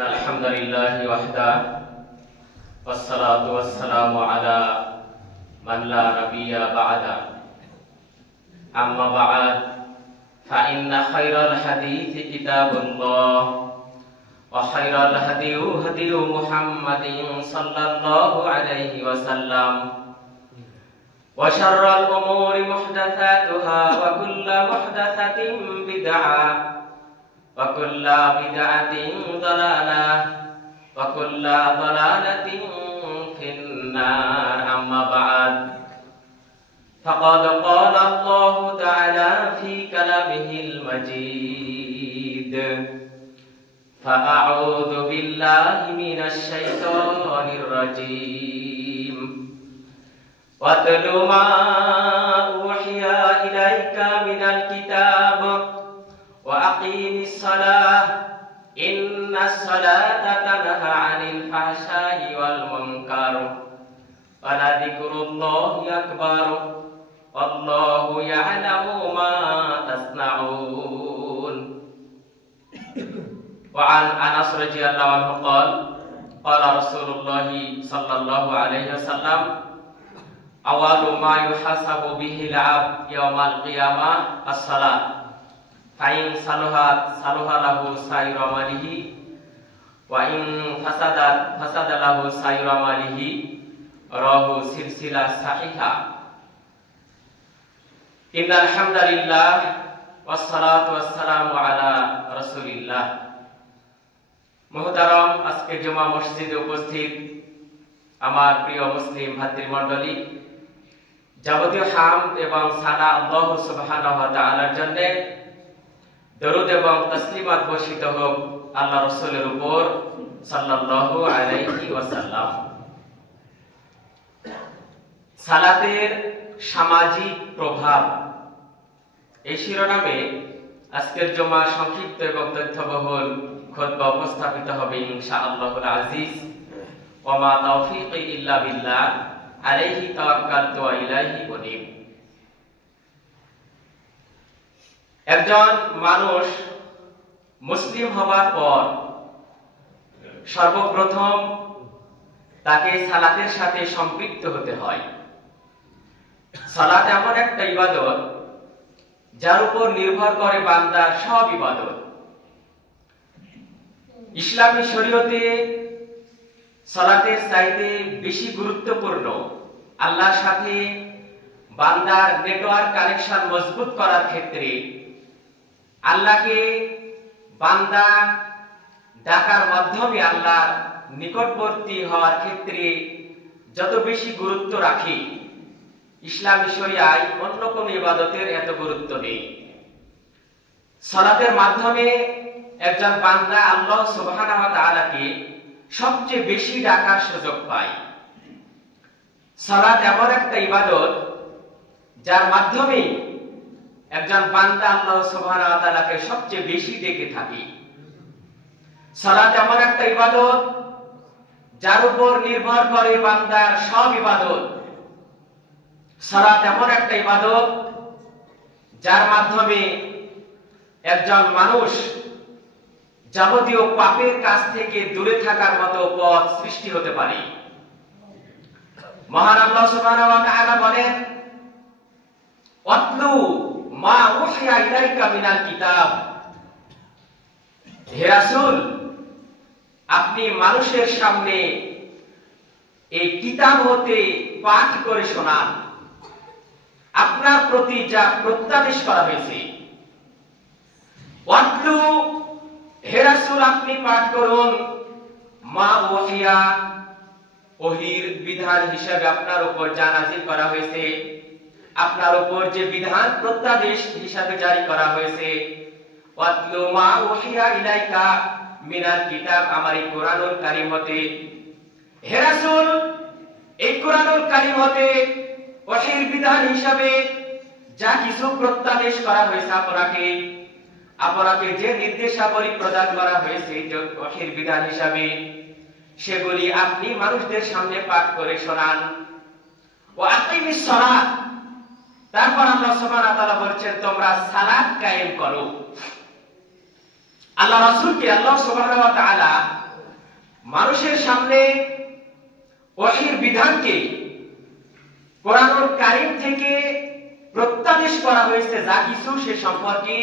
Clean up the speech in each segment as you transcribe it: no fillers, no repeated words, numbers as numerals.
Alhamdulillahi wahda wassalatu wassalamu ala man la nabiyya ba'da amma ba'd fa inna khairal hadithi kitabullah wa khairal hadiyu Muhammadin sallallahu alaihi wasallam wa syarral umuri muhdatsatuha wa kullu muhdatsatin bid'ah wa kullu bid'atin dhalalah wa kullu dhalalatin finnar amma ba'd faqad qala Allah ta'ala fi kalamihil majid fa'a'udzu billahi minasy syaithanir rajim watlu ma uhiya ilaika minal kitab wa aqimis salah innas salata tanha 'anil fahsya'i wal munkar wa la dzikrullahi akbar wallahu ya'lamu ma tasna'un. Wa an Anas radhiyallahu anhu qala Rasulullah sallallahu alaihi wasallam awalu ma yuhasabu bihi al-'abd yaumal qiyamah as-salat fa'in saluhat lahu sayru amalihi wa in fasada lahu sayru amalihi rawahu silsilah sahihah. Innal hamdalillah wassalatu wassalamu ala rasulillah. মুহতারাম, আজকে জুমা মসজিদে উপস্থিত আমার প্রিয় মুসলিম ভাতৃমণ্ডলী, যাবতীয় হামদ এবং সানা আল্লাহ সুবহানাহু ওয়া তাআলার জন্য, দরুদ এবং তাসলিমাত বর্ষিত হোক আল্লাহ রাসূলের উপর সাল্লাল্লাহু আলাইহি ওয়াসাল্লাম। সালাতের সামাজিক প্রভাব এই শিরোনামে আজকের জুমা সংক্ষিপ্ত এবং তথ্যবহুল খুতবা উপস্থাপিত হবে ইনশাআল্লাহুল আজিজ। ওয়া মা তাওফীকি ইল্লা বিল্লাহ আলাইহি তাওয়াক্কালতু ওয়া ইলাইহি উনীব। একজন মানুষ মুসলিম হওয়ার পর সর্বপ্রথম তাকে সালাতের সাথে সম্পৃক্ত হতে হয়। সালাত এমন একটা ইবাদত যার উপর নির্ভর করে বান্দার সব ইবাদত। ইসলামী শরীয়তে সালাতের চাইতে বেশি গুরুত্বপূর্ণ আল্লাহর সাথে বান্দার নেটওয়ার্ক কানেকশন মজবুত করার ক্ষেত্রে, আল্লাহকে বান্দা ডাকার মাধ্যমে আল্লাহর নিকটবর্তী হওয়ার ক্ষেত্রে যত বেশি গুরুত্ব রাখে, ইসলামী শরিয়ায় অন্য কোন ইবাদতের এত গুরুত্ব নেই। সালাতের মাধ্যমে একজন বান্দা আল্লাহ সুবহানাহু ওয়া তাআলাকে সবচেয়ে বেশি ডাকার সুযোগ পায়। সালাত এমন একটা ইবাদত যার মাধ্যমে একজন বান্দা আল্লাহ সুবহানাহু ওয়া তাআলাকে সবচেয়ে বেশি ডেকে থাকে। সালাত এমন একটা ইবাদত যার উপর নির্ভর করে বান্দার সব ইবাদত। সালাত এমন একটা ইবাদত যার মাধ্যমে একজন মানুষ যাবতীয় পাপের কাছ থেকে দূরে থাকার মতো পথ সৃষ্টি হতে পারে। মহান আল্লাহ সুবহানাহু ওয়া তাআলা বলেন, ওয়াতলু মা উহিয়া ইলাইকা মিনাল কিতাব। হে রাসূল, আপনি মানুষের সামনে এই কিতাব হতে পাঠ করে শোনান আপনার প্রতি যা প্রত্যাদেশ করা হয়েছে। ওয়াতলু, হে রাসূল আপনি পাঠ করুন মা উহিয়া, ওহীর বিধান হিসেবে আপনার উপর যা নাযিল করা হয়েছে, আপনার উপর যে বিধান প্রত্যাদেশ হিসাবে জারি করা হয়েছে। ওয়াতলু মা উহিয়া ইলাইকা মিনাল কিতাব, আমার এই কোরআনুল কারীম হতে, হে রাসূল এই কোরআনুল কারীম হতে ওহীর বিধান হিসাবে যা কিছু প্রত্যাদেশ করা হয়েছে, আপনাকে যে নির্দেশাবলী প্রদান করা হয়েছে ওহীর বিধান হিসাবে, সেগুলি আপনি মানুষদের সামনে পাঠ করে শোনান। ওয়া আকিমিস সালাত, তারপর আল্লাহ সুবহানাহু ওয়া তাআলা বলছেন তোমরা সালাত কায়েম করো। আল্লাহ রাসূলকে আল্লাহ সুবহানাহু ওয়া তাআলা মানুষের সামনে ওহীর বিধানকে কোরআনুল কারীম থেকে প্রত্যাদেশ করা হয়েছে যা কিছু সে সম্পর্কে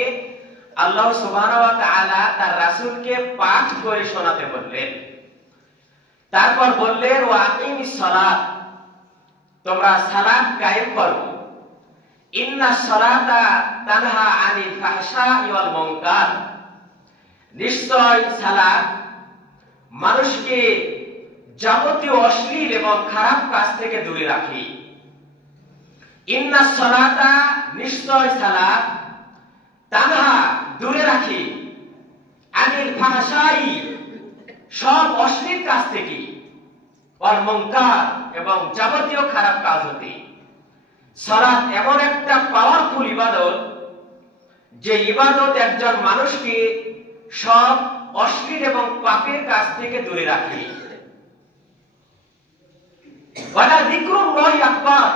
আল্লাহ সুবহানাহু ওয়া তাআলা তার রাসূলকে পাঠ করে শোনাতে বললেন। তারপর বললেন ওয়া আকিমিস সালাত, তোমরা সালাত কায়েম করো। ইন্নাস সালাতা তানহা আনিল ফাহশাই ওয়াল মুনকার, নিশ্চয় সালাত মানুষকে যাবতীয় অশ্লীল এবং খারাপ কাজ থেকে দূরে রাখে। ইন্নাস সালাতা, নিশ্চয় সালাত, তানহা দূরে রাখে, আনিল ফাহশাই সব অশ্লীল কাজ থেকে, ওয়াল মুনকার এবং যাবতীয় খারাপ কাজ হতে। সালাত এমন একটা পাওয়ারফুল ইবাদত যে ইবাদত একজন মানুষকে সব অশ্লীল এবং পাপের কাজ থেকে দূরে রাখে। ওয়ালা যিকরুল্লাহি আকবার,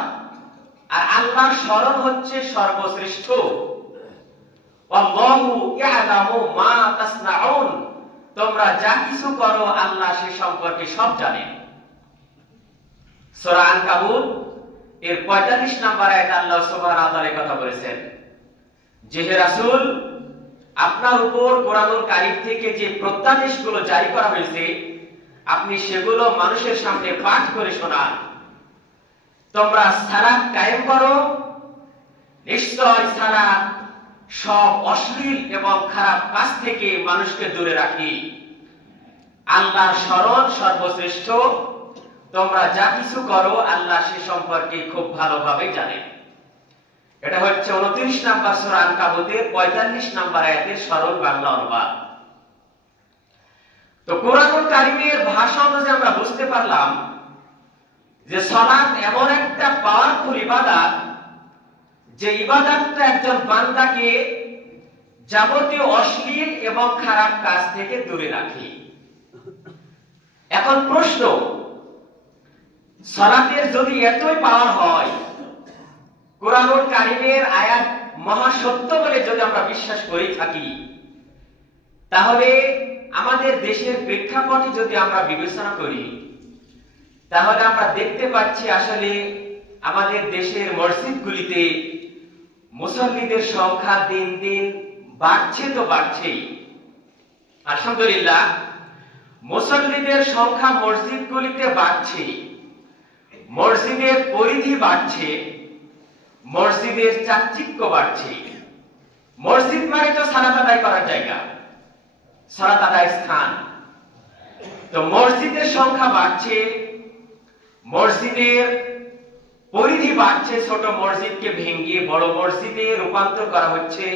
আর আল্লাহর স্মরণ হচ্ছে সর্বশ্রেষ্ঠ। আল্লাহু ইয়ালামু মা তাসনাউন, তোমরা যা কিছু করো আল্লাহ সে সম্পর্কে সব জানেন। সূরা আনকাবুত এর 45 নম্বর আয়াতে আল্লাহ সুবহানাহু ওয়া তাআলা কথা বলেছেন যে হে রাসূল, আপনার উপর কোরআনুল কারীম থেকে যে প্রত্যাদেশগুলো জারি করা হয়েছে আপনি সেগুলো মানুষের সামনে পাঠ করে শোনান। তোমরা সালাত কায়েম করো, নিশ্চয় সালাত সব অশ্লীল এবং খারাপ কাজ থেকে মানুষকে দূরে রাখে। আল্লাহর স্মরণ সর্বশ্রেষ্ঠ, তোমরা যা কিছু করো আল্লাহ সে সম্পর্কে খুব ভালোভাবে জানেন। এটা হচ্ছে 29 নম্বর সূরা আনকাবুতের 45 নম্বর আয়াতের সরল বাংলা অনুবাদ। তো কোরআনুল কারীমের ভাষা অনুযায়ী আমরা বুঝতে পারলাম যে সালাত এমন একটা পাওয়ারফুল ইবাদত যে ইবাদতটা একজন বান্দাকে যাবতীয় অশ্লীল এবং খারাপ কাজ থেকে দূরে রাখে। এখন প্রশ্ন, সালাতের যদি এতই পাওয়ার হয়, কোরআনুল কারীমের আয়াত মহাসত্য বলে যদি আমরা বিশ্বাস করে থাকি, তাহলে আমাদের দেশের প্রেক্ষাপটে যদি আমরা বিবেচনা করি তাহলে আমরা দেখতে পাচ্ছি আসলে আমাদের দেশের মসজিদগুলিতে মুসল্লিদের সংখ্যা দিন দিন বাড়ছে তো বাড়ছেই। আলহামদুলিল্লাহ, মুসল্লিদের সংখ্যা মসজিদগুলিতে বাড়ছে, মসজিদের পরিধি বাড়ছে, মসজিদের চাকচিক্য বাড়ছে। মসজিদ মানে তো সালাত আদায় করার জায়গা, সালাত আদায়ের স্থান। তো মসজিদের সংখ্যা বাড়ছে, মসজিদের পরিধি বাড়ছে, ছোট মসজিদকে ভেঙে বড় মসজিদে রূপান্তর করা হচ্ছে,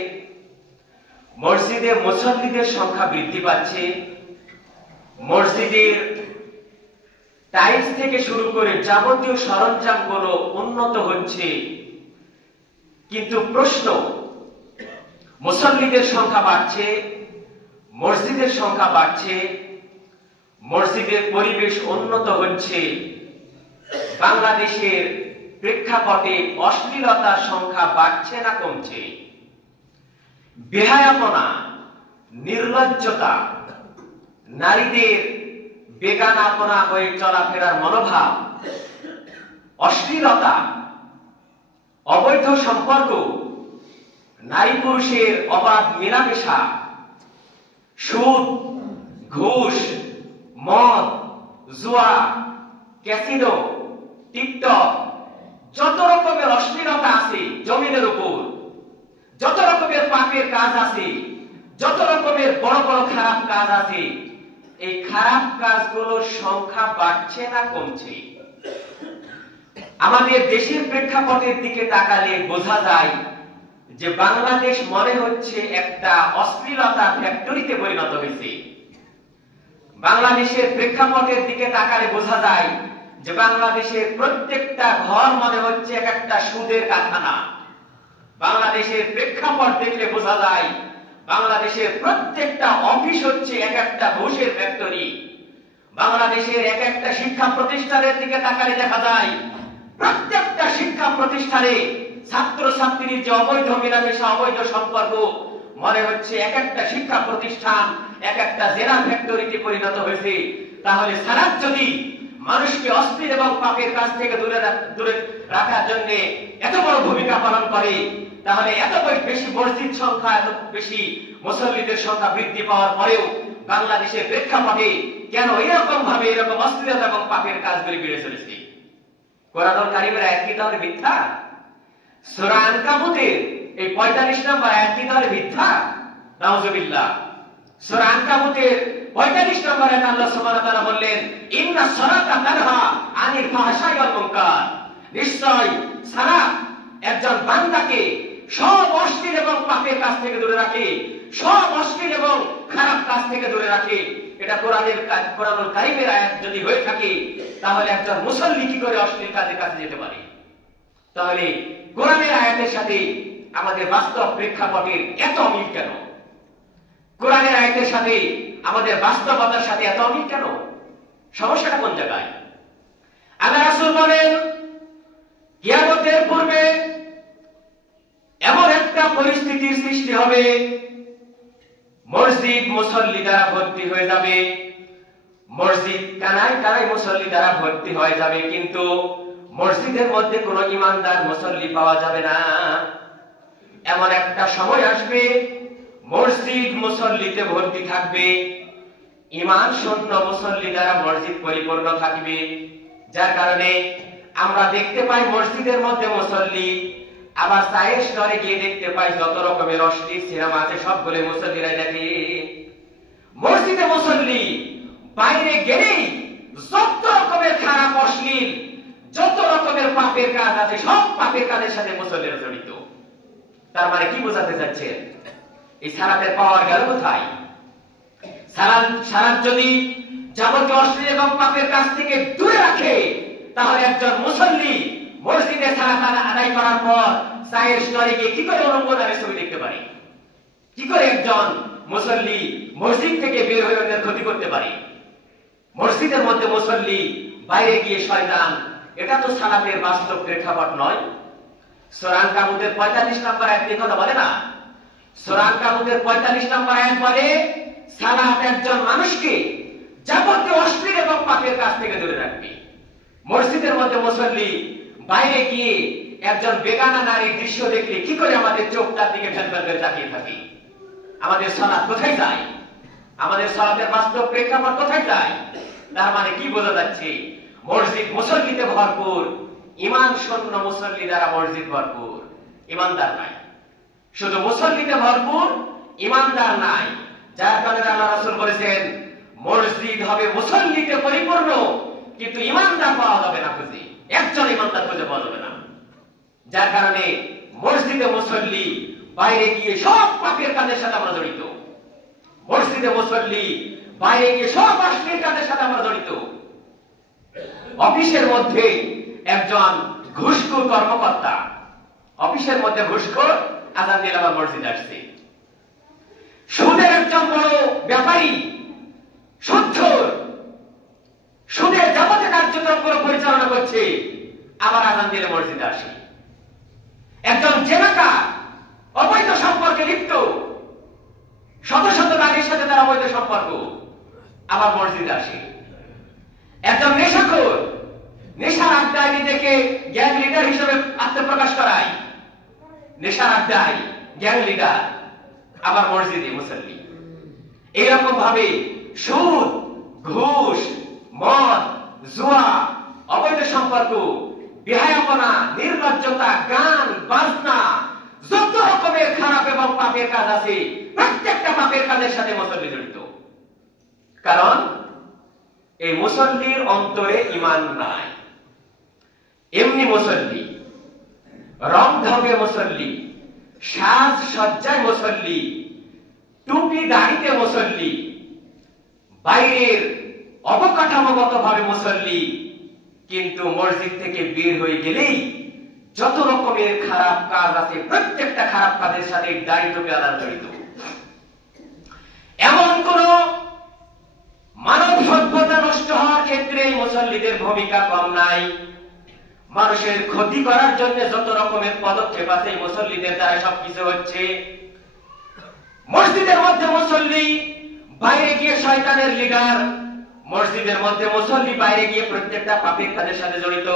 মসজিদে মুসল্লিদের সংখ্যা বৃদ্ধি পাচ্ছে, মসজিদের টাইলস থেকে শুরু করে যাবতীয় সরঞ্জামগুলো উন্নত হচ্ছে। কিন্তু প্রশ্ন, মুসল্লিদের সংখ্যা বাড়ছে, মসজিদের সংখ্যা বাড়ছে, মসজিদের পরিবেশ উন্নত হচ্ছে, বাংলাদেশের প্রেক্ষাপটে অশ্লীলতার সংখ্যা বাড়ছে না কমছে? বেহায়াপনা, নির্লজ্জতা, নারীদের বেগানাপনা হয়ে চলাফেরার মনোভাব, অশ্লীলতা, অবৈধ সম্পর্ক, নারী পুরুষের অবাধ মেলামেশা, সুদ, ঘুষ, মদ, জুয়া, ক্যাসিনো, টিকটক, যত রকমের অশ্লীলতা আছে জমিনের উপর, যত রকমের পাপের কাজ আছে, যত রকমের বড় বড় খারাপ কাজ আছে, এই খারাপ কাজগুলোর সংখ্যা বাড়ছে না কমছে? আমাদের দেশের প্রেক্ষাপটের দিকে তাকালে বোঝা যায় যে বাংলাদেশ মনে হচ্ছে একটা অশ্লীলতা ফ্যাক্টরিতে পরিণত হয়েছে। বাংলাদেশের প্রেক্ষাপটের দিকে তাকালে বোঝা যায় যে বাংলাদেশের প্রত্যেকটা ঘর মনে হচ্ছে এক একটা সুদের কারখানা। বাংলাদেশের প্রেক্ষাপট দেখলে বোঝা যায় বাংলাদেশের প্রত্যেকটা অফিস হচ্ছে এক একটা ঘুষের ফ্যাক্টরি। বাংলাদেশের এক একটা শিক্ষা প্রতিষ্ঠানের দিকে তাকালে দেখা যায় প্রত্যেকটা শিক্ষা প্রতিষ্ঠানে ছাত্র ছাত্রীর যে অবৈধ মেলামেশা, অবৈধ সম্পর্ক, মনে হচ্ছে এক একটা শিক্ষা প্রতিষ্ঠান এক একটা জেনা ফ্যাক্টরিতে পরিণত হয়েছে। তাহলে সালাত যদি মানুষকে অশ্লীল এবং পাপের কাছ থেকে দূরে রাখার জন্য এত বড় ভূমিকা পালন করে, তাহলে এত বেশি মসজিদ সংখ্যা, এত বেশি মুসল্লিদের সংখ্যা বৃদ্ধি পাওয়ার পরেও বাংলাদেশের প্রেক্ষাপটে কেন এরকম ভাবে এরকম অশ্লীলতা এবং পাপের কাজগুলি বেড়ে চলেছে? কোরআনুল কারীমের আয়াত কি তাহলে মিথ্যা? সূরা আনকাবুতের এই 45 নম্বর আয়াত কি তাহলে মিথ্যা? নাউজুবিল্লাহ। সূরা আনকাবুতের 45 নম্বর আয়াতে আল্লাহ সুবহানাহু ওয়া তাআলা বললেন, ইন্নাস সালাতা তানহা আনিল ফাহশাই ওয়াল মুনকার। নিশ্চয় সালাত একজন বান্দাকে সব অশ্লীল এবং পাপের কাজ থেকে দূরে রাখে, সব অশ্লীল এবং খারাপ কাজ থেকে দূরে রাখে। এটা কোরআনুল কারীমের আয়াত যদি হয়ে থাকে, তাহলে একজন মুসল্লি কি করে অশ্লীল কাজের কাছে যেতে পারে? তাহলে কোরআনের আয়াতের সাথে আমাদের বাস্তব প্রেক্ষাপটের এত অমিল কেন? কোরআনের আয়াতের সাথে আমাদের বাস্তবতার সাথে এত অমিল কেন? সমস্যাটা কোন জায়গায়? আল্লাহ রাসূল বলেন, কিয়ামতের পূর্বে এমন একটা পরিস্থিতির সৃষ্টি হবে, মসজিদ মুসল্লি দ্বারা ভর্তি হয়ে যাবে, মসজিদ কানায় কানায় মুসল্লি দ্বারা ভর্তি হয়ে যাবে, কিন্তু মসজিদের মধ্যে কোনো ঈমানদার মুসল্লি পাওয়া যাবে না। এমন একটা সময় আসবে, মসজিদ মুসল্লিতে ভর্তি থাকবে, ঈমান শূন্য মুসল্লি দ্বারা মসজিদ পরিপূর্ণ থাকবে। যার কারণে আমরা দেখতে পাই মসজিদের মধ্যে মুসল্লি, আবার চায়ের স্টলে গিয়ে দেখতে পাই যত রকমের অশ্লীল সিনেমা আছে সবগুলো মুসল্লিরা দেখে। মসজিদে মুসল্লি, বাইরে গেলেই যত রকমের খারাপ অশ্লীল যত রকমের পাপের কাজ আছে সব পাপের কাজের সাথে মুসল্লিরা জড়িত। তার মানে কি বোঝাতে চাচ্ছেন? এই সালাতের পাওয়ার গেল কোথায়? সালাত যদি যাবতীয় অশ্লীল এবং পাপের কাজ থেকে দূরে রাখে, তাহলে একজন মুসল্লি মসজিদে সালাত আদায় করার পর চায়ের স্টলে গিয়ে কি করে অনুমোদনের ছবি দেখতে পারে? কি করে একজন মুসল্লি মসজিদ থেকে বের হয়ে অন্যের ক্ষতি করতে পারে? মসজিদের মধ্যে মুসল্লি, বাইরে গিয়ে শয়তান, এটা তো সালাতের বাস্তব প্রেক্ষাপট নয়। সূরা আনকাবুতের 45 নম্বর আয়াত এই কথা বলে না? সূরা আনকাবুতের 45 নম্বর আয়াত বলে, সালাত একজন মানুষকে যাবতীয় অশ্লীল এবং পাপের কাজ থেকে দূরে রাখবে। মসজিদের মধ্যে মুসল্লি, বাইরে গিয়ে একজন বেগানা নারীর দৃশ্য দেখলে কি করে আমাদের চোখ তার দিকে ফেলফেল করে তাকিয়ে থাকে? আমাদের সালাত কোথায় যায়? আমাদের সালাতের বাস্তব প্রেক্ষাপট কোথায় যায়? তার মানে কি বোঝা যাচ্ছে? মসজিদ মুসল্লিতে ভরপুর, ঈমান শূন্য মুসল্লি দ্বারা মসজিদ ভরপুর, ঈমানদার নাই। শুধু মুসল্লিতে ভরপুর, ঈমানদার নাই। যার কারণে আল্লাহ রাসূল বলেছেন, মসজিদ হবে মুসল্লিতে পরিপূর্ণ, কিন্তু ঈমানদার পাওয়া যাবে না খুঁজে, একজন ঈমানদার খুঁজে পাওয়া যাবে না। যার কারণে মসজিদে মুসল্লি, বাইরে গিয়ে সব পাপের কাজের সাথে আমরা জড়িত। মসজিদে মুসল্লি, বাইরে গিয়ে সব অশ্লীল কাজের সাথে আমরা জড়িত। অফিসের মধ্যে একজন ঘুষখোর কর্মকর্তা, অফিসের মধ্যে ঘুষখোর, আযান দিলে আবার মসজিদে আসছে। সুদের একজন বড় ব্যাপারী, সুদখোর, সুদের যাবতীয় কার্যক্রম পরিচালনা করছে, আবার আযান দিলে মসজিদে আসে। একজন জেনাকার, অবৈধ সম্পর্কে লিপ্ত, শত শত নারীর সাথে তার অবৈধ সম্পর্ক, আবার মসজিদে আসে। একজন নেশাখোর, নেশার আড্ডায় নিজেকে গ্যাং লিডার হিসেবে আত্মপ্রকাশ করায়, নেশার আড্ডায় গ্যাং লিডার, আবার মসজিদে মুসল্লি। এইরকম ভাবে সুদ, ঘুষ, মদ, জুয়া, অবৈধ সম্পর্ক, বেহায়াপনা, নির্লজ্জতা, গান বাজনা, যত রকমের খারাপ এবং পাপের কাজ আছে প্রত্যেকটা পাপের কাজের সাথে মুসল্লি জড়িত। কারণ এই মুসল্লির অন্তরে ঈমান নাই। এমনি মুসল্লি, রং ঢঙে মুসল্লি, সাজ সজ্জায় মুসল্লি, টুপি দাড়িতে মুসল্লি, বাইরের অবকাঠামোগত ভাবে মুসল্লি, কিন্তু মসজিদ থেকে বের হয়ে গেলেই যত রকমের খারাপ কাজ আছে প্রত্যেকটা খারাপ কাজের সাথে দাড়ি টুপি আদান জড়িত। এমন কোন মানব সভ্যতা নষ্ট হওয়ার ক্ষেত্রে মুসল্লিদের ভূমিকা কম নাই। মানুষের ক্ষতি করার জন্য যত রকমের পদক্ষেপ আছে মুসল্লিদের দ্বারা সবকিছু হচ্ছে। মসজিদের মধ্যে মুসল্লি, বাইরে গিয়ে শয়তানের লিডার, মসজিদের মধ্যে মুসল্লি বাইরে গিয়ে প্রত্যেকটা পাপের কাজের সাথে জড়িত।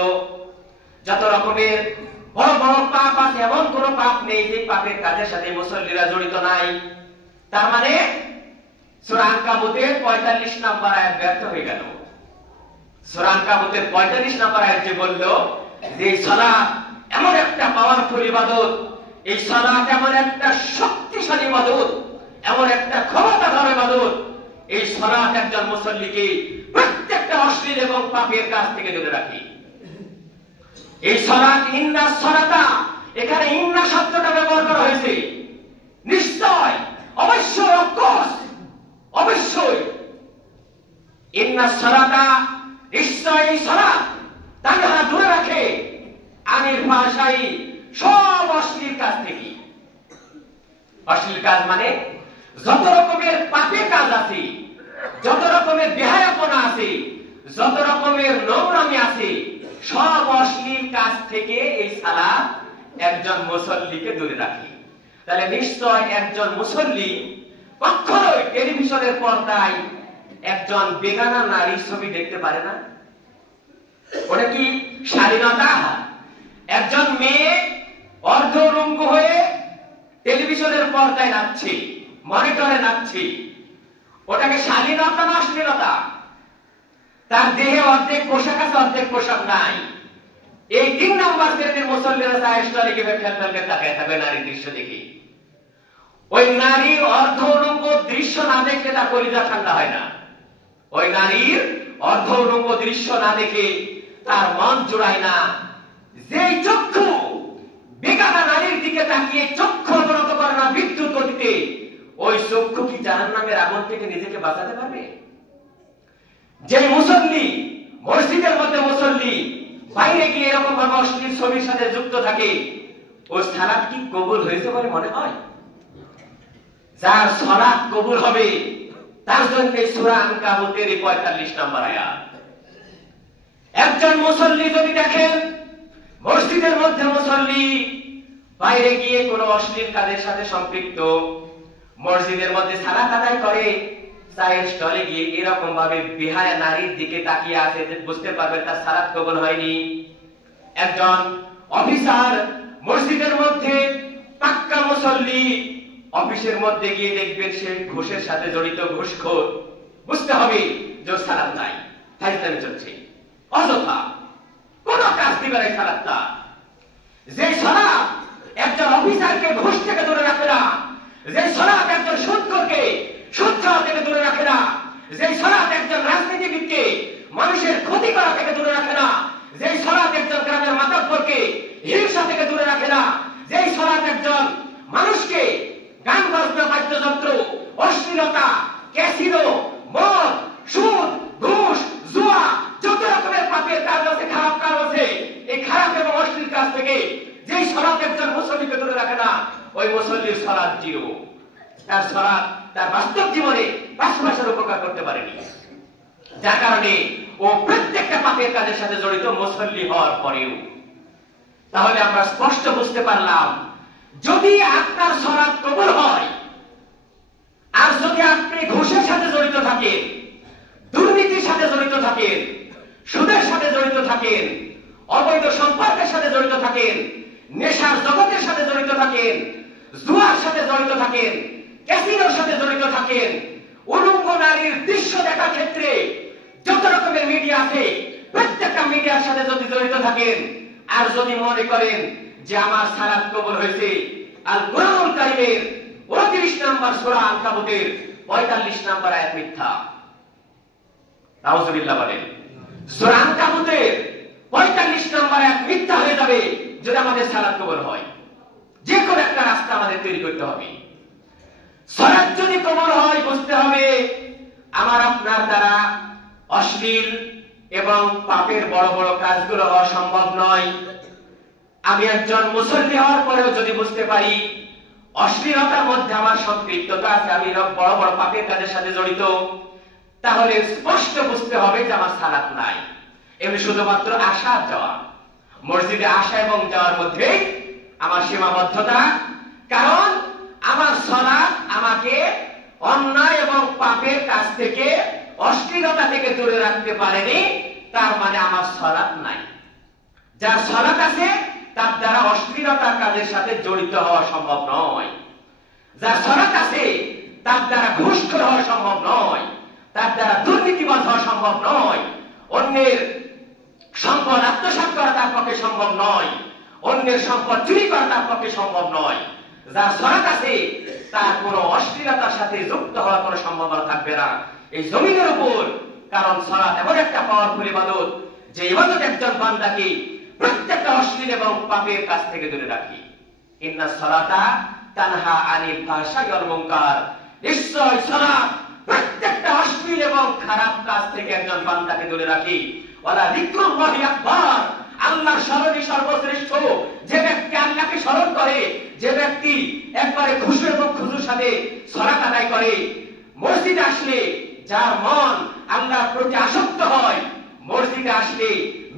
যত রকমের বড় বড় পাপ আছে, এমন কোন পাপ নেই যে পাপের কাজের সাথে মুসল্লিরা জড়িত নাই। তার মানে সূরা আনকাবুতের ৪৫ নম্বর আয়াত ব্যর্থ হয়ে গেল। সূরা আনকাবুতের ৪৫ নম্বর আয়াত যে বলল যে সালাত এমন একটা পাওয়ারফুল ইবাদত, এই সালাত এমন একটা শক্তিশালী ইবাদত, এমন একটা ক্ষমতাধর ইবাদত, এই সালাত একজন মুসল্লিকে প্রত্যেকটা অশ্লীল এবং পাপের কাজ থেকে দূরে রাখে। এই সালাত ইন্না সালাতা, এখানে ইন্না শব্দটা ব্যবহার করা হয়েছে। নিশ্চয়, অবশ্যই, অফকোর্স, অবশ্যই ইন্না সালাতা, নিশ্চয় এই সালাত তানহা দূরে রাখে আনিল ফাহশাই, সব অশ্লীল কাজ থেকে। অশ্লীল কাজ মানে যত রকমের পাপের কাজ আছে, যত রকমের বেহায়াপনা আছে, যত রকমের নোংরামি আছে, সব অশ্লীল কাজ থেকে এই সালাত একজন মুসল্লিকে দূরে রাখে। তাহলে নিশ্চয় একজন মুসল্লি কখনোই টেলিভিশনের পর্দায় একজন বেগানা নারীর ছবি দেখতে পারে না। ওটা কি স্বাধীনতা? একজন মেয়ে অর্ধরঙ্গ হয়ে টেলিভিশনের পর্দায় নাচছে, মনিটরে নাচছে, ওটাকে স্বাধীনতা না অশ্লীলতা? তার দেহে অর্ধেক পোশাক আছে, অর্ধেক পোশাক নাই। এই ৩ নম্বর শ্রেণীর মুসল্লিরা সাহেস্টরে গিয়ে ফেলফেলকে তাকায় থাকবে নারীর দৃশ্য দেখে। ওই নারীর অর্ধরঙ্গ দৃশ্য না দেখলে তার কলিজা ঠান্ডা হয় না। ওই নারীর অর্ধরঙ্গ দৃশ্য না দেখে তার মন জোড়ায় না। যেই চক্ষু বেগানা নারীর দিকে তাকিয়ে চক্ষু অবনত করে না বিদ্যুৎ গতিতে, ওই চক্ষু কি জাহান্নামের আগুন থেকে নিজেকে বাঁচাতে পারবে? যে মুসল্লি মসজিদের মধ্যে মুসল্লি বাইরে গিয়ে এরকম ভাবে অশ্লীল ছবির সাথে যুক্ত থাকে, ওই সালাত কি কবুল হয়েছে বলে মনে হয়? যার সালাত কবুল হবে তার জন্য সূরা আনকাবুতের ৪৫ নম্বর আয়াত। একজন মুসল্লি যদি দেখেন মসজিদের মধ্যে মুসল্লি বাইরে গিয়ে কোনো অশ্লীল কাজের সাথে সম্পৃক্ত, মসজিদের মধ্যে সালাত আদায় করে, চায়ের স্টলে গিয়ে এরকম ভাবে বেহায়া নারীর দিকে তাকিয়ে আছে, বুঝতে পারবেন তার সালাত কবুল হয়নি। একজন অফিসার মসজিদের মধ্যে পাক্কা মুসল্লি, অফিসের মধ্যে গিয়ে দেখবেন সে ঘুষের সাথে জড়িত, ঘুষখোর, বুঝতে হবে যে সালাত নাই, ফাইজলামি চলছে, অযথা কোন কাজ দিবে না সালাতটা। যে সালাত একজন অফিসারকে ঘুষ থেকে দূরে রাখে না, যে সালাত একজন সুদখোরকে সুদ খাওয়া থেকে দূরে রাখে না, যে সালাত একজন রাজনীতিবিদকে মানুষের ক্ষতি করা থেকে দূরে রাখে না, যে সালাত একজন গ্রামের মাতব্বরকে হিংসা থেকে দূরে রাখে না, যে সালাত একজন মানুষকে গান বাজনা, বাদ্যযন্ত্র, অশ্লীলতা, ক্যাসিনো, মদ, সুদ, ঘুষ, জুয়া, যত রকমের পাপের কাজ আছে, খারাপ কাজ আছে, এই খারাপ এবং অশ্লীল কাজ থেকে যেই সালাত একজন মুসল্লিকে দূরে রাখে না, ওই মুসল্লির সালাত জিরো। তার সালাত তার বাস্তব জীবনে ৫ মাসের উপকার করতে পারেনি। যার কারণে ও প্রত্যেকটা পাপের কাজের সাথে জড়িত মুসল্লি হওয়ার পরেও। তাহলে আমরা স্পষ্ট বুঝতে পারলাম, যদি আপনার সালাত কবুল হয় আর যদি আপনি ঘুষের সাথে জড়িত থাকেন, দুর্নীতির সাথে জড়িত থাকেন, সুদের সাথে জড়িত থাকেন, অবৈধ সম্পর্কের সাথে জড়িত থাকেন, নেশার জগতের সাথে জড়িত থাকেন, জুয়ার সাথে জড়িত থাকেন, ক্যাসিনোর সাথে জড়িত থাকেন, উলঙ্গ নারীর দৃশ্য দেখার ক্ষেত্রে যত রকমের মিডিয়া আছে প্রত্যেকটা মিডিয়ার সাথে যদি জড়িত থাকেন, আর যদি মনে করেন যে আমার সালাত কবুল হয়েছে, আল কোরআনুল কারীমের 29 নম্বর সূরা আনকাবুতের 45 নম্বর আয়াত মিথ্যা। নাউজুবিল্লাহ বলেন। সূরা আনকাবুতের 45 নম্বর আয়াত মিথ্যা হয়ে যাবে যদি আমাদের সালাত কবুল হয়। যে কোনো একটা রাস্তা আমাদের তৈরি করতে হবে। সালাত যদি কবুল হয়, বুঝতে হবে আমার আপনার দ্বারা অশ্লীল এবং পাপের বড় বড় কাজগুলো হওয়া সম্ভব নয়। আমি একজন মুসল্লি হওয়ার পরেও যদি বুঝতে পারি অশ্লীলতার মধ্যে আমার সম্পৃক্ততা আছে, আমি বড় বড় পাপের কাজের সাথে জড়িত, তাহলে স্পষ্ট বুঝতে হবে যে আমার সালাত নাই। এমনি শুধুমাত্র আসা যাওয়া, মসজিদে আসা এবং যাওয়ার মধ্যে আমার সীমাবদ্ধতা, কারণ আমার সালাত আমাকে অন্যায় এবং পাপের কাজ থেকে অশ্লীলতা থেকে দূরে রাখতে পারেনি, তার মানে আমার সালাত নাই। যার সালাত আছে তার দ্বারা অশ্লীলতার কাজের সাথে জড়িত হওয়া সম্ভব নয়। যার সালাত আছে তার দ্বারা ঘুষখোর হওয়া সম্ভব নয়, তার দ্বারা দুর্নীতিবাজ হওয়া সম্ভব নয়, অন্যের সম্পদ আত্মসাৎ করা তার পক্ষে সম্ভব নয়, অন্যের সম্পদ চুরি করা তার পক্ষে সম্ভব নয়। যার সালাত আছে তার কোনো অশ্লীলতার সাথে যুক্ত হওয়ার কোনো সম্ভাবনা থাকবে না এই জমিনের উপর। কারণ সালাত এমন একটা পাওয়ারফুল ইবাদত যে ইবাদত একজন বান্দাকে প্রত্যেকটা অশ্লীল এবং পাপের কাছ থেকে দূরে রাখে। ইন্নাস সালাতা তানহা আনিল ফাহশাই ওয়াল মুনকার, নিশ্চয় সালাত প্রত্যেকটা অশ্লীল এবং খারাপ কাজ থেকে একজন বান্দাকে দূরে রাখে। ওয়ালা যিকরুল্লাহি আকবার, আল্লাহর স্মরণই সর্বশ্রেষ্ঠ। যে ব্যক্তি আল্লাহকে স্মরণ করে, যে ব্যক্তি একবারে খুশি এবং খুশুর সাথে সালাত আদায় করে, মসজিদে আসলে যার মন আল্লাহর প্রতি আসক্ত হয়, মসজিদে আসলে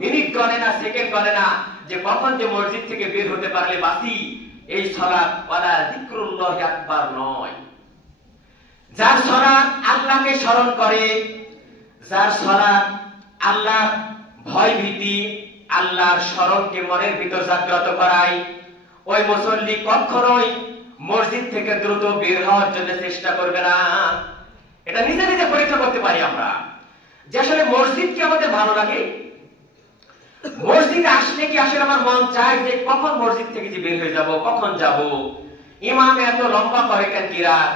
মিনিট গণে না, সেকেন্ড গণে না যে কখন যে মসজিদ থেকে বের হতে পারলে বাসি, এই সালাত ওয়ালা যিকরুল্লাহি আকবার নয়। যার সালাত আল্লাহকে স্মরণ করে, যার সালাত আল্লাহর ভয় ভীতি, আল্লাহর স্মরণকে মনের ভিতর জাগ্রত করায়, ওই মুসল্লি কখনোই মসজিদ থেকে দ্রুত বের হওয়ার জন্য চেষ্টা করবে না। এটা নিজে নিজে পরীক্ষা করতে পারি আমরা যে আসলে মসজিদ কি আমাদের ভালো লাগে। মসজিদে আসলে কি আসলে আমার মন চায় যে কখন মসজিদ থেকে যে বের হয়ে যাব, কখন যাব, ইমাম এত লম্বা করে কেন কিরাত,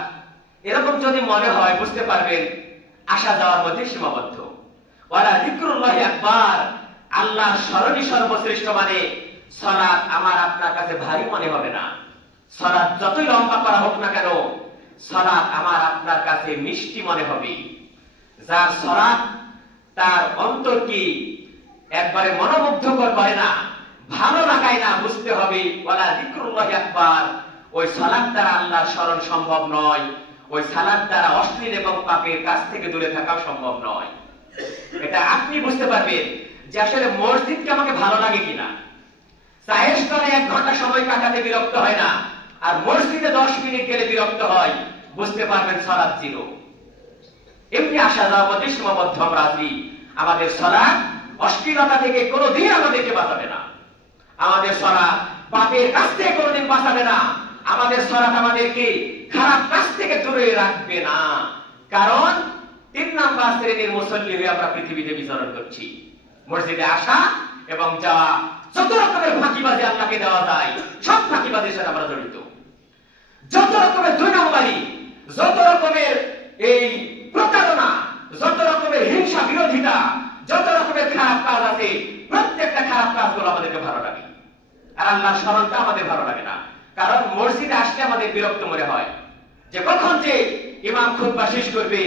এরকম যদি মনে হয় বুঝতে পারবেন আসা যাওয়ার মধ্যে সীমাবদ্ধ। ওয়ালা যিকরুল্লাহি আকবার, আল্লাহর স্মরণই সর্বশ্রেষ্ঠ, মানে সালাত আমার আপনার কাছে ভারী মনে হবে না। সালাত যতই লম্বা করা হোক না কেন, সালাত আমার আপনার কাছে মিষ্টি মনে হবে। যার সালাত তার অন্তর কি একবারে মনোমুগ্ধকর করে না, ভালো লাগায় না, বুঝতে হবে ওয়ালা যিকরুল্লাহি আকবার। ওই সালাত দ্বারা আল্লাহর স্মরণ সম্ভব নয়, ওই সালাত দ্বারা অশ্লীল এবং পাপের কাছ থেকে দূরে থাকা সম্ভব নয়। এটা আপনি বুঝতে পারবেন যে আসলে মসজিদকে আমাকে ভালো লাগে কিনা। চায়ের স্টলে 1 ঘন্টা সময় কাটাতে বিরক্ত হয় না, আর মসজিদে 10 মিনিট গেলে বিরক্ত হয়, বুঝতে পারবেন সালাত জিরো। এমনি আসা যাওয়ার মধ্যে সীমাবদ্ধ আমরা আছি। আমাদের সালাত অশ্লীলতা থেকে কোনোদিন আমাদেরকে বাঁচাবে না, আমাদের সালাত পাপের কাছ থেকে কোনোদিন বাঁচাবে না, আমাদের সালাত আমাদেরকে খারাপ কাজ থেকে দূরে রাখবে না। কারণ 3 নাম্বার শ্রেণীর মুসল্লি হয়ে আমরা পৃথিবীতে বিচরণ করছি। মসজিদে আসা এবং যাওয়া, যত রকমের ফাঁকিবাজি আল্লাহকে দেওয়া যায় সব ফাঁকিবাজির সাথে আমরা জড়িত। যত রকমের 2 নম্বরী, যত রকমের এই প্রতারণা, যত রকমের হিংসা বিরোধিতা, যত রকমের খারাপ কাজ আছে, প্রত্যেকটা খারাপ কাজগুলো আমাদেরকে ভালো লাগে, আর আল্লাহর স্মরণটা আমাদের ভালো লাগে না। কারণ মসজিদে আসলে আমাদের বিরক্ত মনে হয় যে কখন যে ইমাম খুতবা শেষ করবে,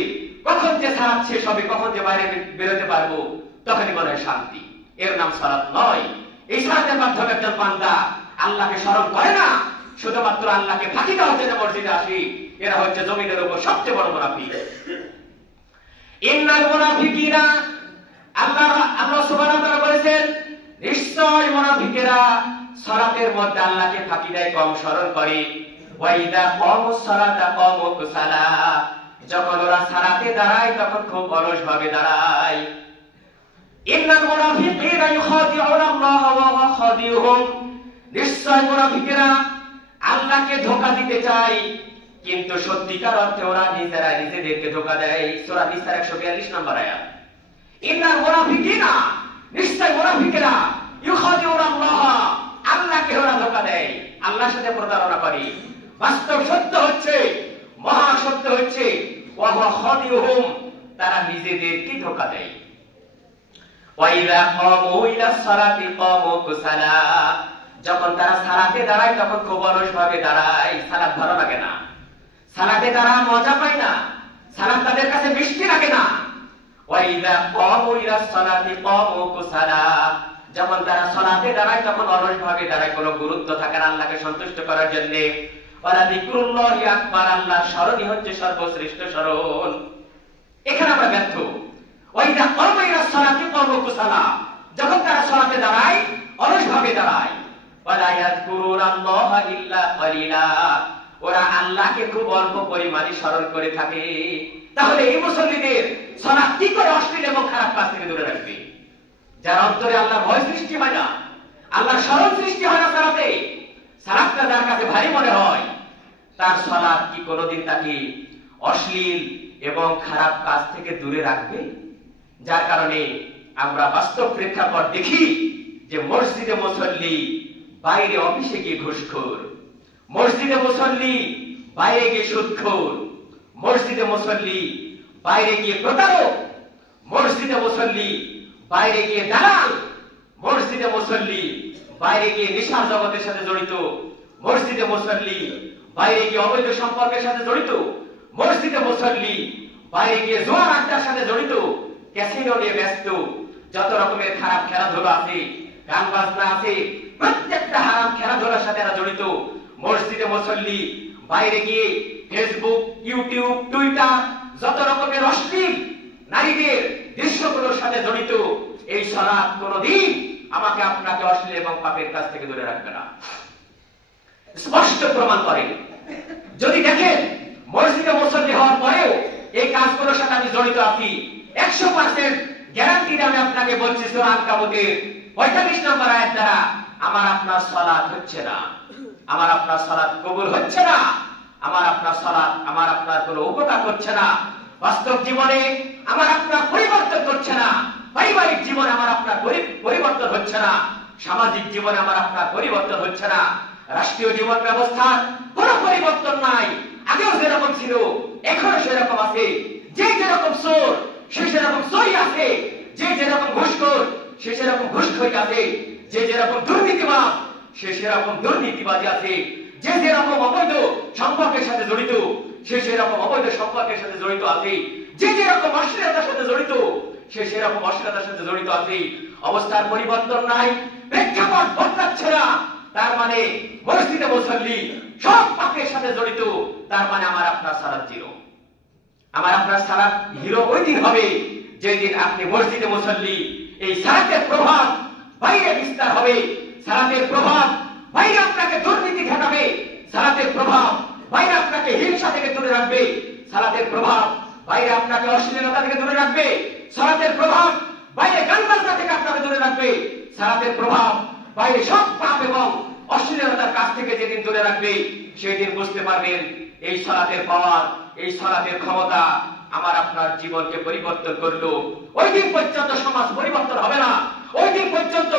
কখন যে সালাত শেষ হবে, কখন যে বাইরে বেরোতে পারবো, তখনই মনে হয় শান্তি। এর নাম সালাত নয়। এই সালাতের মাধ্যমে একজন বান্দা আল্লাহকে স্মরণ করে না, শুধুমাত্র আল্লাহকে ফাঁকি দেওয়ার জন্য মসজিদে আসি। এরা হচ্ছে জমিনের উপর সবচেয়ে বড় মুনাফিক। ইন্নাল মুনাফিকিনা, আল্লাহ সুবহানাহু ওয়া তাআলা বলেছেন নিশ্চয় মুনাফিকেরা সালাতের মধ্যে আল্লাহকে ফাঁকি দেয়, কম স্মরণ করে। ওয়া ইযা কামুস সালাতা কামু কুসালা, যখন ওরা সালাতে দাঁড়ায় তখন খুব অলস ভাবে দাঁড়ায়। ইন্নাল মুনাফিকিনা ইউখাদিউনা আল্লাহ ওয়া হুয়া খাদিউহুম, নিশ্চয় মুনাফিকেরা আল্লাহকে ধোঁকা দিতে চায়, কিন্তু সত্যিকার অর্থে ওরা নিজেরা নিজেদেরকে ধোঁকা দেয়। সূরা নিসার 142 নম্বর আয়াত। ইন্নাল মুনাফিকিনা, নিশ্চয় মুনাফিকেরা ইউখাদিউনা আল্লাহ, আল্লাহকে ওরা ধোঁকা দেয়, আল্লাহর সাথে প্রতারণা করে। বাস্তব সত্য হচ্ছে, মহা সত্য হচ্ছে ওয়া হুয়া খাদিউহুম, তারা নিজেদেরকে ধোঁকা দেয়। ওয়া ইযা কামু ইলা সালাতি কামু কুসালা, যখন তারা সালাতে দাঁড়ায় তখন খুব অলস ভাবে দাঁড়ায়, সালাত ভালো লাগে না, সালাতে তারা মজা পায় না, সালাত তাদের কাছে মিষ্টি লাগে না। ওয়া ইযা কামু ইলা সালাতি কামু কুসালা, যখন তারা সালাতে দাঁড়ায় তখন অলস ভাবে দাঁড়ায়, কোনো গুরুত্ব থাকে না আল্লাহকে সন্তুষ্ট করার জন্য। ওয়ালা যিকরুল্লাহি আকবার, আল্লাহর স্মরণই হচ্ছে সর্বশ্রেষ্ঠ স্মরণ। এখানে আমরা ব্যর্থ। ওয়া ইযা কামু ইলা সালাতি কামু কুসালা, যখন তারা সালাতে দাঁড়ায় অলস ভাবে দাঁড়ায়। ওয়ালা ইয়াযকুরুনাল্লাহা ইল্লা কালিলা, ওরা আল্লাহকে খুব অল্প পরিমাণে স্মরণ করে থাকে। তাহলে এই মুসল্লিদের সালাত কি করে অশ্লীল এবং খারাপ কাজ থেকে দূরে রাখবে? যার অন্তরে আল্লাহর ভয় সৃষ্টি হয় না, আল্লাহর স্মরণ সৃষ্টি হয় না সালাতে, সালাতটা যার কাছে ভারী মনে হয়, তার সালাত কি কোনোদিন তাকে অশ্লীল এবং খারাপ কাজ থেকে দূরে রাখবে? যার কারণে আমরা বাস্তব প্রেক্ষাপট দেখি যে মসজিদে মুসল্লি বাইরে অফিসে গিয়ে ঘুষখোর, মসজিদে মুসল্লি বাইরে গিয়ে সুদখোর, মসজিদে মুসল্লি বাইরে গিয়ে প্রতারক, মসজিদে মুসল্লি বাইরে গিয়ে দালাল, মসজিদে মুসল্লি বাইরে গিয়ে নেশার জগতের সাথে জড়িত, মসজিদে মুসল্লি বাইরে গিয়ে অবৈধ সম্পর্কের সাথে জড়িত, মসজিদে মুসল্লি বাইরে গিয়ে জোয়ার আড্ডার সাথে জড়িত, ক্যাসিনো নিয়ে ব্যস্ত, যত রকমের খারাপ খেলাধুলা আছে, গান বাজনা আছে, প্রত্যেকটা হারাম খেলাধুলার সাথে এরা জড়িত। মসজিদে মুসল্লি বাইরে গিয়ে ফেসবুক, ইউটিউব, টুইটার, যত রকমের অশ্লীল নারীদের দৃশ্যগুলোর সাথে জড়িত। এই সালাত কোনদিন আমাকে আপনাকে অশ্লীল এবং পাপের কাছ থেকে দূরে রাখবে না, স্পষ্ট প্রমাণ করে। যদি দেখেন মসজিদে মুসল্লি হওয়ার পরেও এই কাজগুলোর সাথে আমি জড়িত আছি, 100% গ্যারান্টি দিয়ে আমি আপনাকে বলছি সূরা আনকাবুতের 45 নম্বর আয়াত দ্বারা আমার আপনার সালাত হচ্ছে না, আমার আপনার সালাত কবুল হচ্ছে না, আমার আপনার সালাত আমার আপনার কোনো উপকার করছে না, বাস্তব জীবনে আমার আপনার পরিবর্তন করছে না, পারিবারিক জীবনে আমার আপনার পরিবর্তন হচ্ছে না, সামাজিক জীবনে আমার আপনার পরিবর্তন হচ্ছে না, রাষ্ট্রীয় জীবন ব্যবস্থার কোনো পরিবর্তন নাই, আগেও যেরকম ছিল এখনো সেরকম আছে, যে যেরকম চোর সে সেরকম চোরই আছে, যে যেরকম ঘুষখোর সে সেরকম ঘুষখোরই আছে, যে যেরকম দুর্নীতিবাজ সে সেরকম দুর্নীতিবাজি আছে, যে যেরকম অবৈধ সম্পর্কের সাথে জড়িত সে সেরকম অবৈধ সম্পর্কের সাথে জড়িত আছে, যে যেরকম অশ্লীলতার সাথে জড়িত সে সেরকম অশ্লীলতার সাথে জড়িত আছে। অবস্থার পরিবর্তন নাই, প্রেক্ষাপট বদলাচ্ছে না, তার মানে মসজিদে মুসল্লি সব পাপের সাথে জড়িত, তার মানে আমার আপনার সালাত জিরো। আমার আপনার সালাত হিরো ওই দিন হবে যেদিন আপনি মসজিদে মুসল্লি, এই সালাতের প্রভাব বাইরে বিস্তার হবে, সালাতের প্রভাব বাইরে আপনাকে দুর্নীতি ঘটাবে, সালাতের প্রভাব বাইরে আপনাকে হিংসা থেকে দূরে রাখবে, সালাতের প্রভাব বাইরে আপনাকে অশ্লীলতা থেকে দূরে রাখবে, সালাতের প্রভাব বাইরে গান বাজনা থেকে আপনাকে দূরে রাখবে, সালাতের প্রভাব বাইরে সব পাপ এবং অশ্লীলতার কাছ থেকে যেদিন দূরে রাখবে সেদিন বুঝতে পারবেন এই সালাতের পাওয়ার, এই সালাতের ক্ষমতা আমার আপনার জীবনকে পরিবর্তন করলো। ওই দিন পর্যন্ত সমাজ পরিবর্তন হবে না, ওই দিন পর্যন্ত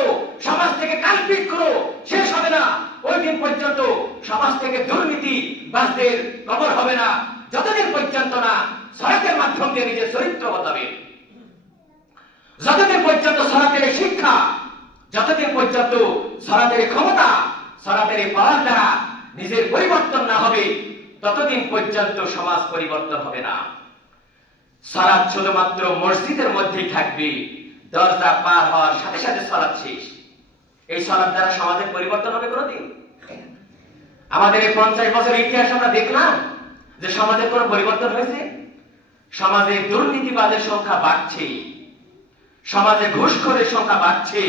সমাজ থেকে কালপিট করো শেষ হবে না, ওই দিন পর্যন্ত সমাজ থেকে দুর্নীতি বাসদের কবর হবে না, যতদিন পর্যন্ত না সালাতের মাধ্যম দিয়ে নিজের চরিত্র বদলাবে, যতদিন পর্যন্ত সালাতের শিক্ষা, যতদিন পর্যন্ত সালাতের ক্ষমতা, সালাতের পাওয়ার দ্বারা নিজের পরিবর্তন না হবে, ততদিন পর্যন্ত সমাজ পরিবর্তন হবে না। সালাত শুধুমাত্র মসজিদের মধ্যেই থাকবে, দরজা পার হওয়ার সাথে সাথে সালাত শেষ। এই সালাত দ্বারা সমাজের পরিবর্তন হবে কোনদিন? আমাদের এই 50 বছরের ইতিহাস আমরা দেখলাম যে সমাজের কোন পরিবর্তন হয়েছে? সমাজে দুর্নীতিবাজের সংখ্যা বাড়ছে, সমাজে ঘুষখোরের সংখ্যা বাড়ছে,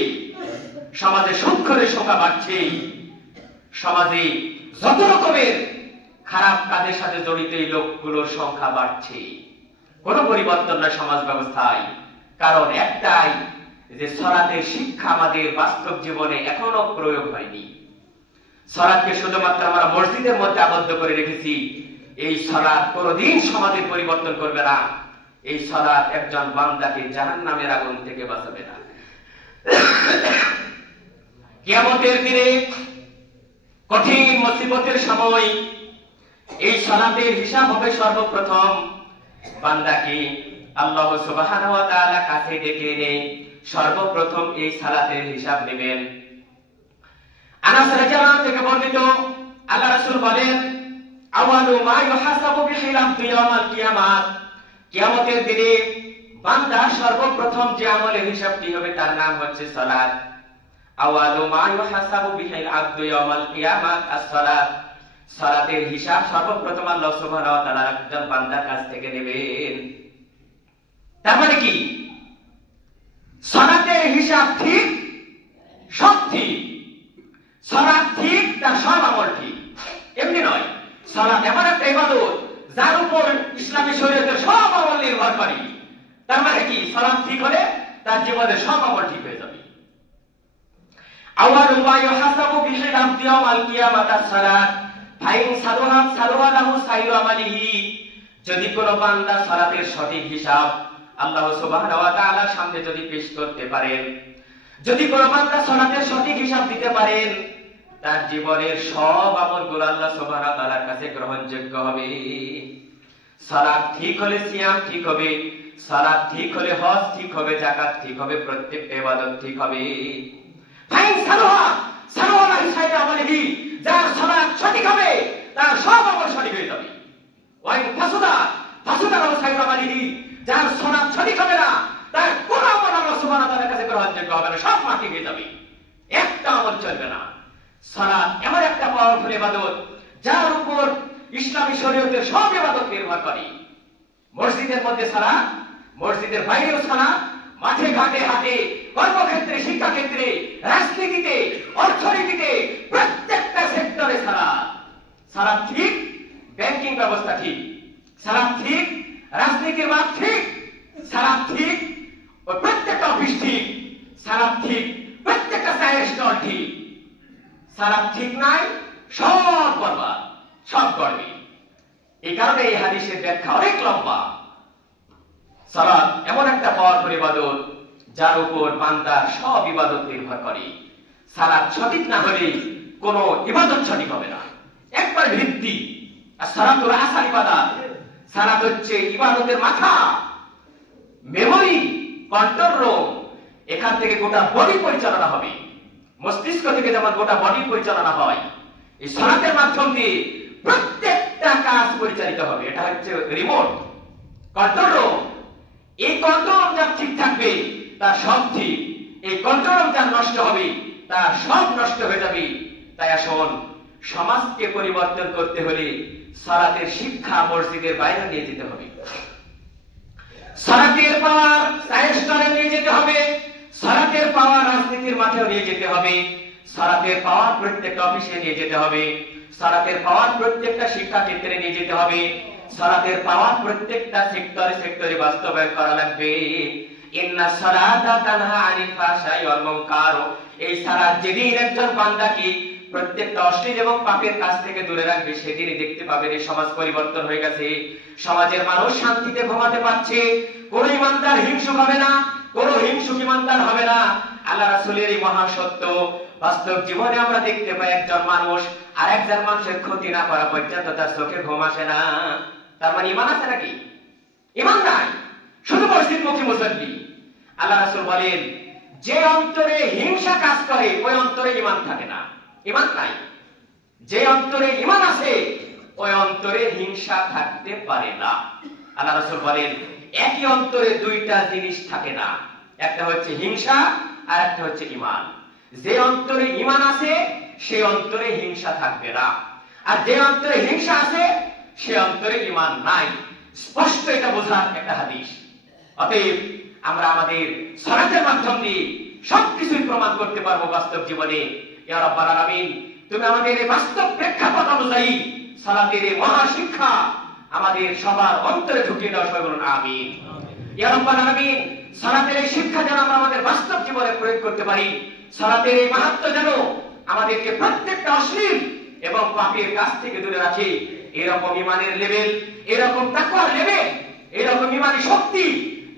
সমাজে সুদখোরের সংখ্যা বাড়ছে, সমাজে যত রকমের খারাপ কাজের সাথে জড়িত এই লোকগুলোর সংখ্যা বাড়ছে। কোন পরিবর্তন না সমাজ ব্যবস্থায়, কারণ একটাই যে সালাতের শিক্ষা আমাদের বাস্তব জীবনে এখনো প্রয়োগ হয়নি। সালাতকে শুধুমাত্র আমরা মসজিদের মধ্যে আবদ্ধ করে রেখেছি, এই সালাত কোনদিন সমাজের পরিবর্তন করবে না, এই সালাত একজন বান্দাকে জাহান্নামের আগুন থেকে বাঁচাবে না। কিয়ামতের দিনে কঠিন মুসিবতের সময় এই সালাতের হিসাব হবে সর্বপ্রথম বান্দাকে আল্লাহ সুবহানাহু ওয়া তাআলা কাছে ডেকে এনে সর্বপ্রথম এই সালাতের হিসাব নেবেন। আনাস রাদিয়াল্লাহু থেকে বর্ণিত, আল্লাহ রাসূল বলেন, আওয়ালু মা ইউহাসাবু বিহিল আবদু ইয়াউমাল কিয়ামাত, কিয়ামতের দিনে বান্দা সর্বপ্রথম যে আমলের হিসাবটি হবে তার নাম হচ্ছে সালাত। আওয়ালু মা ইউহাসাবু বিহিল আবদু ইয়াউমাল কিয়ামাত আস-সালাত, সালাতের হিসাব সর্বপ্রথম আল্লাহ সুবহানাহু ওয়া তাআলা একজন বান্দার কাছ থেকে নেবেন। তার মানে কি? সালাতের হিসাব ঠিক, সব ঠিক, সালাত ঠিক, তার সব আমল ঠিক। এমনি নয়, সালাত এমন একটা ইবাদত যার উপর ইসলামী শরীয়তের সব আমল নির্ভর করে। তার মানে কি সালাত ঠিক হলে তার জীবনের সব আমল ঠিক হয়ে যাবে। আওয়ালু মা ইউহাসাবু বিহি আল-আবদু ইয়াওমাল কিয়ামাতি আস-সালাত ফাইন সালুহা লাহু সাইরু আমালিহি। যদি কোনো বান্দা সালাতের সঠিক হিসাব আল্লাহ সুবহানাহু ওয়া তাআলার সামনে যদি পেশ করতে পারেন, যদি কোনো বান্দা সালাতের সঠিক হিসাব দিতে পারেন, তার জীবনের সব আমলগুলো আল্লাহ সুবহানাহু ওয়া তাআলার কাছে গ্রহণযোগ্য হবে। সালাত ঠিক হলে সিয়াম ঠিক হবে, সালাত ঠিক হলে হজ ঠিক হবে, যাকাত ঠিক হবে, প্রত্যেকটা ইবাদত ঠিক হবে। ফাইন সালুহা লাহু সাইরু আমালিহি, যার সালাত সঠিক হবে তার সব আমল সঠিক হয়ে যাবে। ওয়াইন ফাসুদা লাহু সাইরু আমালিহি, যার সালাত সঠিক হবে না তার কোন আমল আল্লাহ সুবহানাহু ওয়া তাআলার কাছে গ্রহণযোগ্য হবে না, সব মাটি হয়ে যাবে, একটা আমল চলবে না। সালাত এমন একটা পাওয়ারফুল ইবাদত যার উপর ইসলামী শরীয়তের সব ইবাদত নির্ভর করে। মসজিদের মধ্যে সালাত, মসজিদের বাইরেও সালাত, মাঠে ঘাটে হাটে, কর্মক্ষেত্রে, শিক্ষাক্ষেত্রে, রাজনীতিতে, অর্থনীতিতে, প্রত্যেকটা সেক্টরে সালাত। সালাত ঠিক, ব্যাংকিং ব্যবস্থা ঠিক, সালাত ঠিক, রাজনীতির মাঠ ঠিক, সালাত ঠিক, প্রত্যেকটা অফিস ঠিক, সালাত ঠিক, প্রত্যেকটা চায়ের স্টল ঠিক। সালাত ঠিক নাই সব বরবাদ, সব গড়বে। এই কারণে এই হাদিসের ব্যাখ্যা অনেক লম্বা। সালাত এমন একটা পাওয়ারফুল ইবাদত যার উপর বান্দার সব ইবাদত নির্ভর করে। সালাত সঠিক না হলে কোন ইবাদত সঠিক হবে না, একবার ভিত্তি। আর সালাতুল আসল ইবাদত, সালাত হচ্ছে ইবাদতের মাথা, মেমোরি, কন্ট্রোল রুম। এখান থেকে গোটা বডি পরিচালনা হবে, মস্তিষ্ক থেকে যেমন গোটা বডি পরিচালনা হয়, এই সালাতের মাধ্যম দিয়ে প্রত্যেকটা কাজ পরিচালিত হবে। এটা হচ্ছে রিমোট, কন্ট্রোল রুম। এই কন্ট্রোল যার ঠিক থাকবে তার সব ঠিক, এই কন্ট্রোল যার নষ্ট হবে তার সব নষ্ট হয়ে যাবে। তাই আসুন, সমাজকে পরিবর্তন করতে হলে সালাতের শিক্ষা মসজিদের বাইরে নিয়ে যেতে হবে, সালাতের পাওয়ার সায়েস্টরে নিয়ে যেতে হবে, সালাতের পাওয়ার রাজনীতির মাঠেও নিয়ে যেতে হবে, সালাতের পাওয়ার প্রত্যেকটা অফিসে নিয়ে যেতে হবে, সালাতের পাওয়ার প্রত্যেকটা শিক্ষা ক্ষেত্রে নিয়ে যেতে হবে, সালাতের পাওয়ার প্রত্যেকটা সেক্টরে বাস্তবায়ন করা লাগবে। ইন্না সালাতা তানহা আনিল ফাহশাই ওয়াল মুনকার। এই সালাত যেদিন একজন বান্দাকে প্রত্যেকটা অশ্লীল এবং পাপের কাজ থেকে দূরে রাখবে, সেদিনই দেখতে পাবেন এই সমাজ পরিবর্তন হয়ে গেছে। সমাজের মানুষ শান্তিতে ঘুমাতে পারছে, কোন ইমানদার হিংসুক হবে না, কোন হিংসুক ইমানদার হবে না। আল্লাহ রাসূলের এই মহা সত্য বাস্তব জীবনে আমরা দেখতে পাই। একজন মানুষ আর একজন মানুষের ক্ষতি না করা পর্যন্ত তার চোখে ঘুম আসে না। তার মানে ঈমান আছে নাকি? ঈমান নাই, শুধু মসজিদমুখী মুসল্লি। আল্লাহ রাসূল বলেন, যে অন্তরে হিংসা কাজ করে ওই অন্তরে ঈমান থাকে না, ঈমান নাই। যে অন্তরে ঈমান আছে ওই অন্তরে হিংসা থাকতে পারে না। আল্লাহ রাসূল বলেন, একই অন্তরে দুইটা জিনিস থাকে না, একটা হচ্ছে হিংসা আর একটা হচ্ছে ঈমান। যে অন্তরে ঈমান আছে সে অন্তরে হিংসা থাকবে না, আর যে অন্তরে হিংসা আছে সে অন্তরে ঈমান নাই। স্পষ্ট এটা বোঝার একটা হাদিস। অতএব আমরা আমাদের সালাতের মাধ্যম দিয়ে সবকিছুই প্রমাণ করতে পারবো বাস্তব জীবনে। ইয়া রাব্বাল আলামিন, তুমি আমাদের এই বাস্তব প্রেক্ষাপট অনুযায়ী সালাতের এই মহা শিক্ষা আমাদের সবার অন্তরে ঢুকিয়ে দাও, সবাই বলুন আমিন। ইয়া রাব্বাল আলামিন, সালাতের এই শিক্ষা যেন আমরা আমাদের বাস্তব জীবনে প্রয়োগ করতে পারি। সালাতের এই মাহাত্ম্য যেন আমাদেরকে প্রত্যেকটা অশ্লীল এবং পাপের কাছ থেকে দূরে রাখে। এরকম ঈমানের লেভেল, এরকম তাকওয়ার লেভেল, এরকম ঈমানি শক্তি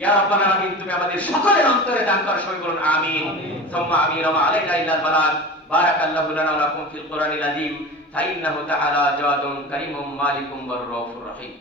ইয়া রাব্বাল আলামিন তুমি আমাদের সকলের অন্তরে দান করো, সবাই বলুন আমিন। সুম্মা আমিন। ওয়া আলাইনা ইল্লাল বালাগ। বারাকাল্লাহু লানা ওয়া লাকুম ফিল কুরআনিল আযীম। ফাইন্নাহু তাআলা জাওয়াদুন কারীমুম মালিকুম ওয়ার রাউফুর রহিম।